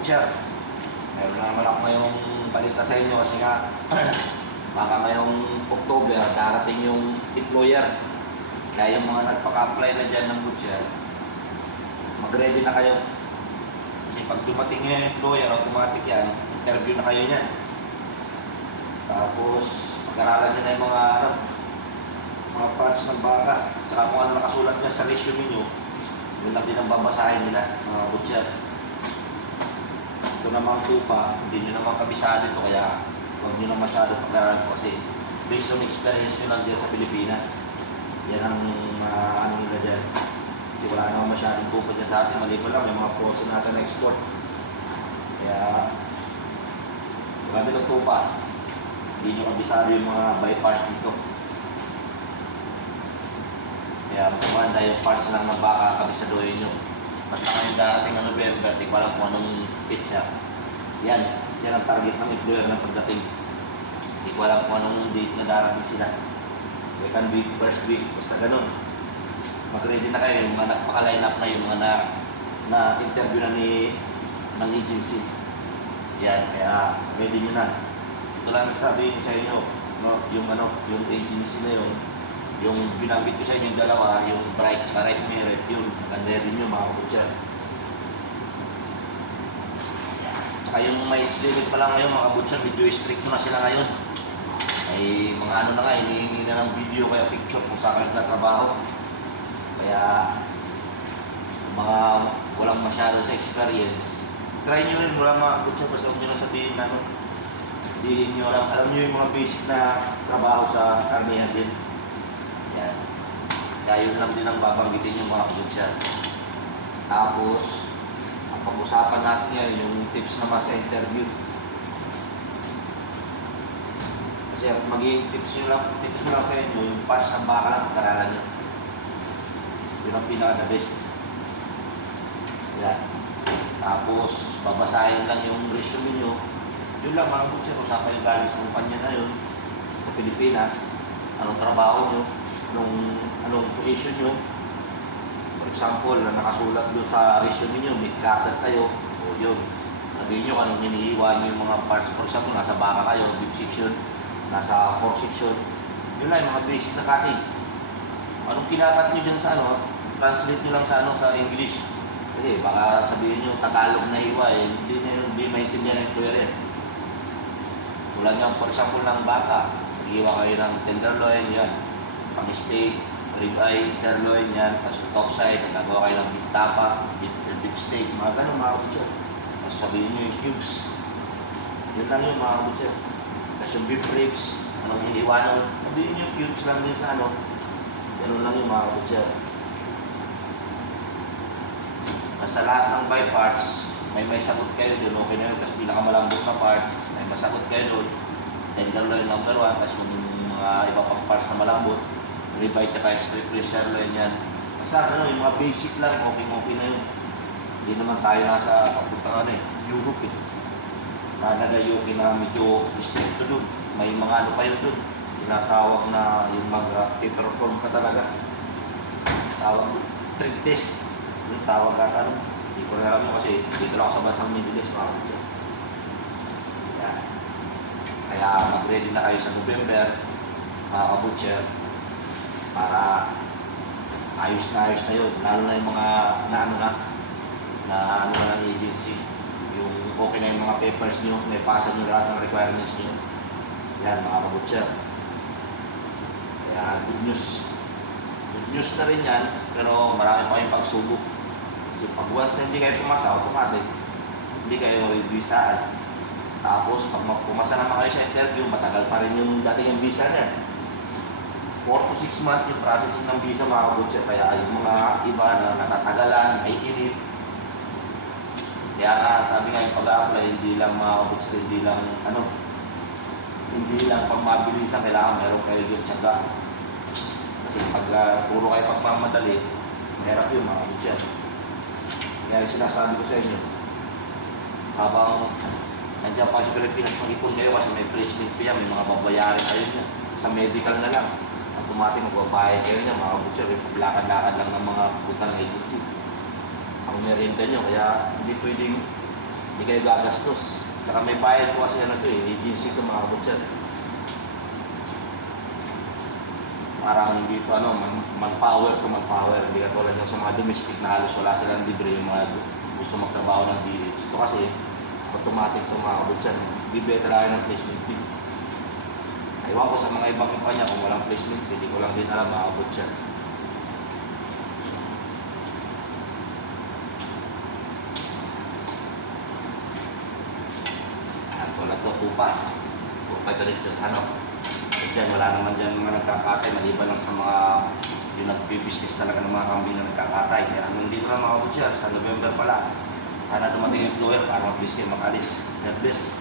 butcher. Meron na naman ako ngayong balita sa inyo kasi nga baka ngayong October darating yung employer. Kaya yung mga nagpaka-apply na dyan ng butcher, mag-ready na kayo. Kasi pag dumating yung employer, automatic yan, interview na kayo niyan. Tapos, pag-aralan nyo na yung mga, ano, mga parts ng baka, tsaka kung ano nakasulat niya sa resume niyo, yun lang din ang babasahin nila, mga butcher. Ito namang tupa, hindi nyo naman kabisado ito, kaya huwag nyo na masyado pag-aralan po kasi based on experience nyo lang dyan sa Pilipinas, yan ang uh, ano nila dyan. Kasi wala naman masyadong tupa dyan sa atin, maliban lang, may mga proso natin na export. Kaya, marami ng tupa. Hindi nyo kabisado yung mga bypass dito. Kaya kumanda yung parts lang ng baka kabisaduhin nyo. Basta ngayon darating ng November, di ko alam kung anong pitcha. Yan, yan ang target ng employer ng pagdating. Di ko alam kung anong date na darating sila. Second week, first week, basta ganun. Mag-ready na kayo, yung mga nagpaka-line up na yung mga na, na interview na ni ng agency. Yan, kaya ready nyo na. Ito lang sabi ko sa inyo, no, yung ano, yung agency na yun, yung binanggit ko sa inyo yung dalawa, yung bright at right merit, yun, ganda rin yun mga kabutser. Tsaka yung may limit pa lang ngayon mga kabutser, medyo strict na sila ngayon. Ay mga ano na nga, hinihingi na ng video kaya picture kung saan kayo nagtatrabaho. Kaya yung mga walang masyado sa experience, try nyo yun, wala mga kabutser, basta huwag nyo na sabihin ano, hindi nyo alam, alam nyo yung mga basic na trabaho sa karmihan din. Kaya yun lang din ang babanggitin yung mga kabutser. Tapos, ang pag-usapan natin ngayon, yung tips naman sa interview. Kasi magiging tips nyo lang, tips mo lang sa inyo, yung parts ng baka lang, pag-aralan nyo. Yun ang pinaka-the best. Yan. Tapos, babasahin lang yung resume nyo. Yun lang mga kabutser, usapan yung galing sa kumpanya na yun sa Pilipinas. Anong trabaho nyo, anong, anong position nyo. For example, na nakasulat doon sa resume nyo, may cutter kayo, o yun. Sabihin nyo anong hinihiwa nyo yung mga parts. For example, nasa baka kayo, beef section, nasa pork section. Yun lang, mga basic na cutting. Anong kinakat nyo dyan sa ano, translate nyo lang sa ano, sa English. Kasi baka sabihin nyo, Tagalog na hiwa, eh, hindi na yun, hindi maintindihan ng yan. Tulad nga, for example, ng baka, hiwa kayo ng tenderloin, yan. Pang steak, ribeye, sirloin, yan. Tapos yung top side, nagagawa kayo ng beef tapa, beef, beef steak, mga ganun, mga kabutser. Tapos sabihin nyo yung cubes. Yun lang yung mga kabutser. Tapos yung beef ribs, anong hiniwa nyo, sabihin nyo yung cubes lang din sa ano. Ganun lang yung mga kabutser. Basta lahat ng by parts, may may sagot kayo doon, okay na yun. Tapos pinakamalambot na parts, may masagot kayo doon. Tenderloin number one, tapos yung mga iba pang parts na malambot, ribeye tsaka strip sirloin yan. Basta ano, yung mga basic lang, okay okay na yun. Hindi naman tayo nasa papuntang ano eh, Europe eh. Canada yung na medyo stricto doon. May mga ano pa yun doon. Tinatawag na yung mag-paper form ka talaga. Tawag trade test. Yung tawag ka ano. Hindi ko na alam yun kasi dito lang ako sa bansang Middle East, mga kapatid. Yan. Kaya mag-ready na kayo sa November, mga kabutcher, para ayos na ayos na yun. Lalo na yung mga na ano na, na ano na ng agency. Yung okay na yung mga papers nyo, may pasa nyo lahat ng requirements nyo. Yan, mga kabutcher. Kaya good news. Good news na rin yan, pero marami pa kayong pagsubok. Kasi pag once na hindi kayo pumasa, automatic, hindi kayo mabibisaan. Tapos, pag ma- pumasa naman kayo sa interview, matagal pa rin yung dating yung visa niya. 4 to 6 months yung processing ng visa mga kabutser. Kaya yung mga iba na natatagalan, ay init. Kaya nga, sabi nga yung pag-apply, hindi lang mga kabutser, hindi lang, ano, hindi lang pang mabilisan, kailangan meron kayo yung tsaga. Kasi pag uh, puro kayo pagmamadali, mahirap yun mga kabutser. Kaya yung sinasabi ko sa inyo, habang nandiyan pa sa Pilipinas mag-ipon kayo kasi may placement fee yan, may mga babayarin kayo niya. Sa medical na lang, automatic magbabayad kayo niya, mga butcher, yung paglakad-lakad lang ng mga putang agency. Ang merienda nyo, kaya hindi pwedeng Hindi kayo gagastos. Saka may bayad po kasi ano to eh, agency to mga kabutser. Parang hindi to ano, man, manpower to manpower. Hindi katulad yung sa mga domestic na halos wala silang libre yung mga gusto magtrabaho ng DH. Ito kasi automatic to mga kabutser. Bibigay talaga ng placement fee. Ewan ko sa mga ibang kumpanya kung walang placement hindi ko lang din alam mga kabutser. At wala to, tupa. Tupa rin sa ano. Eh, dyan, wala naman dyan mga nagkakatay, maliban lang sa mga yung nagbibusiness talaga ng mga kambing na nagkakatay. Kaya nandito na mga kabutser, sa November pala. Sana dumating yung employer para mabilis kayo makalis. God bless.